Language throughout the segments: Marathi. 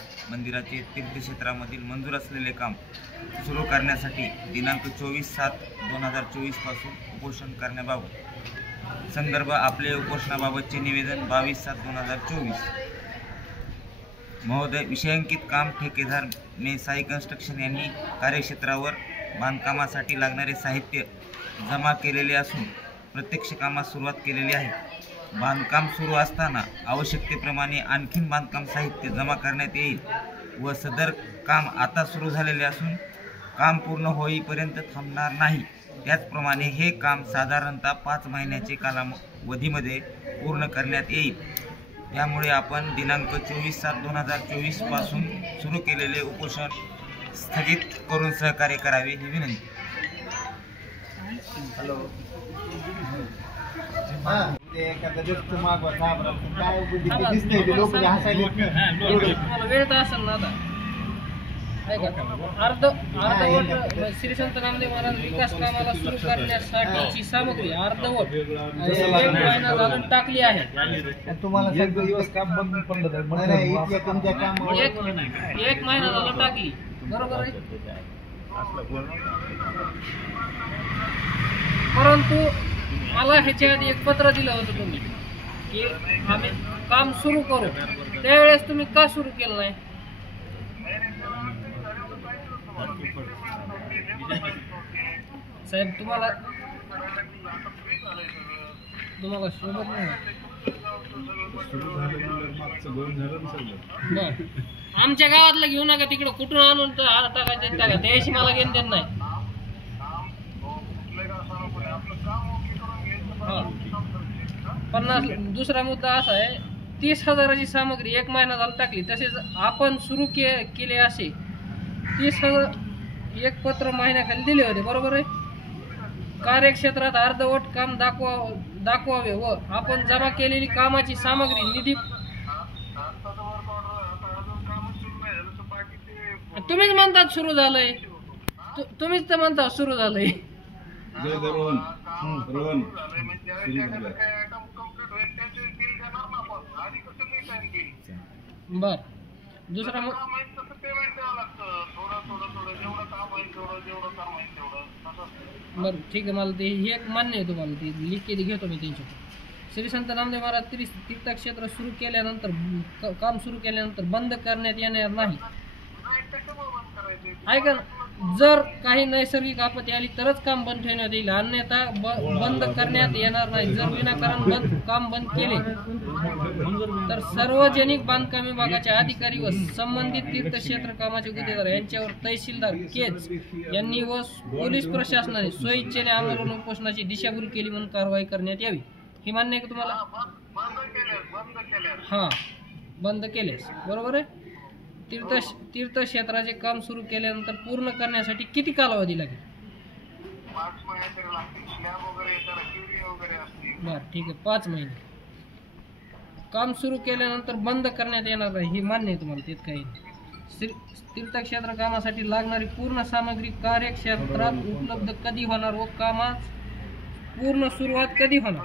महाराज मंदिराचे तीर्थक्षेत्रामधील मंजूर असलेले काम सुरू करण्यासाठी दिनांक 24/7/2024 पासून उपोषण करण्याबाबत संदर्भ आपले उपोषणाबाबतचे निवेदन 22/7/2024 महोदय। विषयांकित काम ठेकेदार मे साई कन्स्ट्रक्शन यांनी कार्यक्षेत्रावर बांधकामासाठी लागणारे साहित्य जमा केलेले असून प्रत्यक्ष कामास सुरुवात केलेली आहे। बांधकाम सुरू असताना आवश्यकतेप्रमाणे आणखीन बांधकाम साहित्य जमा करण्यात येईल व सदर काम आता सुरू झालेले असून काम पूर्ण होईपर्यंत थांबणार नाही। त्याचप्रमाणे हे काम साधारणतः 5 महिन्याचे कालावधीमध्ये पूर्ण करण्यात येईल। त्यामुळे आपण दिनांक 24/7/2024 पासून सुरू केलेले उपोषण स्थगित करून सहकार्य करावे ही विनंती। श्री संत नामदेव महाराज विकास कामाला सुरू करण्यासाठीची सामग्री अर्धवट 1 महिना झालं टाकली आहे। तुम्हाला सगळं दिवस काम बंद पडलं तर तुमच्या काम 1 महिना झालं टाकली, बरोबर आहे। परंतु मला ह्याच्या आधी एक पत्र दिलं होतं तुम्ही की आम्ही काम सुरू करू, त्यावेळेस तुम्ही का सुरू केलं नाही? साहेब तुम्हाला सोबत नाही आमच्या गावातलं घेऊ नका, तिकडं कुठून आणून टाकायचं टाका, त्याशी मला घेऊन देत नाही। दुसरा मुद्दा असा आहे, 30,000ची सामग्री 1 महिना झाला टाकली, तसेच आपण सुरू केले असे 30,000 एक पत्र महिन्याखाली दिले होते, बरोबर आहे। कार्यक्षेत्रात अर्धवट काम दाखवावे व आपण जमा केलेली कामाची सामग्री निधी तुम्हीच म्हणतात सुरू झालंय, तुम्हीच तर म्हणता सुरू झालंय। बर दुसरा बर ठीक आहे, मला ते हे एक मान्य आहे, तुम्हाला ते लिखित घेतो मी त्यांच्याकडे। श्री संत नामदेव महाराज तीर्थक्षेत्र सुरू केल्यानंतर काम सुरू केल्यानंतर बंद करण्यात येणार नाही, ऐका ना। जर काही नैसर्गिक आपत्ती आली तरच काम बंद ठेवण्यात येईल, अन्यथा बंद करण्यात येणार नाही। जर विनाकारण काम बंद केले तर सार्वजनिक बांधकाम विभागाचे अधिकारी व संबंधित तीर्थक्षेत्र कामाचे गुत्तेदार यांच्यावर तहसीलदार केज यांनी व पोलीस प्रशासनाने स्वइच्छेने आंदोलन उपोषणाची दिशाभूल केली म्हणून कारवाई करण्यात यावी। हे मान्य आहे का तुम्हाला? हां, बंद केलेस, बरोबर आहे। तीर्थक्षेत्राचे काम सुरू केल्यानंतर पूर्ण करण्यासाठी किती कालावधी लागेल? बर ठीक आहे, 5 महिने। काम सुरू केल्यानंतर बंद करण्यात येणार नाही, हे मान्य आहे तुम्हाला? तेच काही तीर्थक्षेत्र कामासाठी लागणारी पूर्ण सामग्री कार्यक्षेत्रात उपलब्ध कधी होणार व कामास पूर्ण सुरुवात कधी होणार?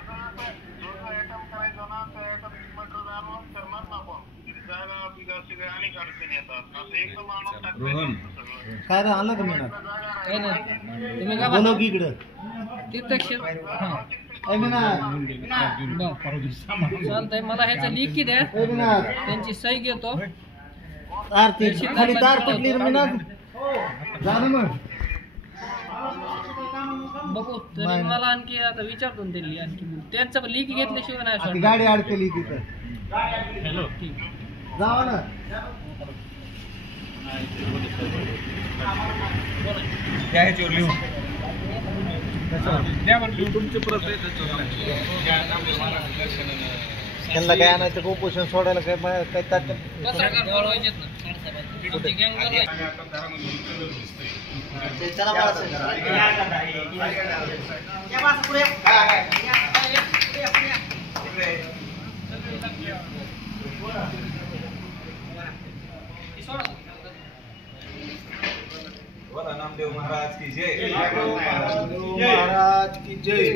काय आलं का म्हणा काही नाही, तुम्ही का बोलव की इकडं तीर्थक्षेत्र चालतंय। मला ह्याचा लिखी द्या, त्यांची सही घेतो। बघू तरी मला आणखी आता विचारतो त्यांनी, आणखी त्यांचं लिखी घेतल्याशिवाय नाही। गाडी अडकली तिथं, ठीक जावा ना। त्यांना काय आणायचं उपोषण सोडायला काय तात्काळ बोला नामदेव महाराज की जय। महाराज की जय।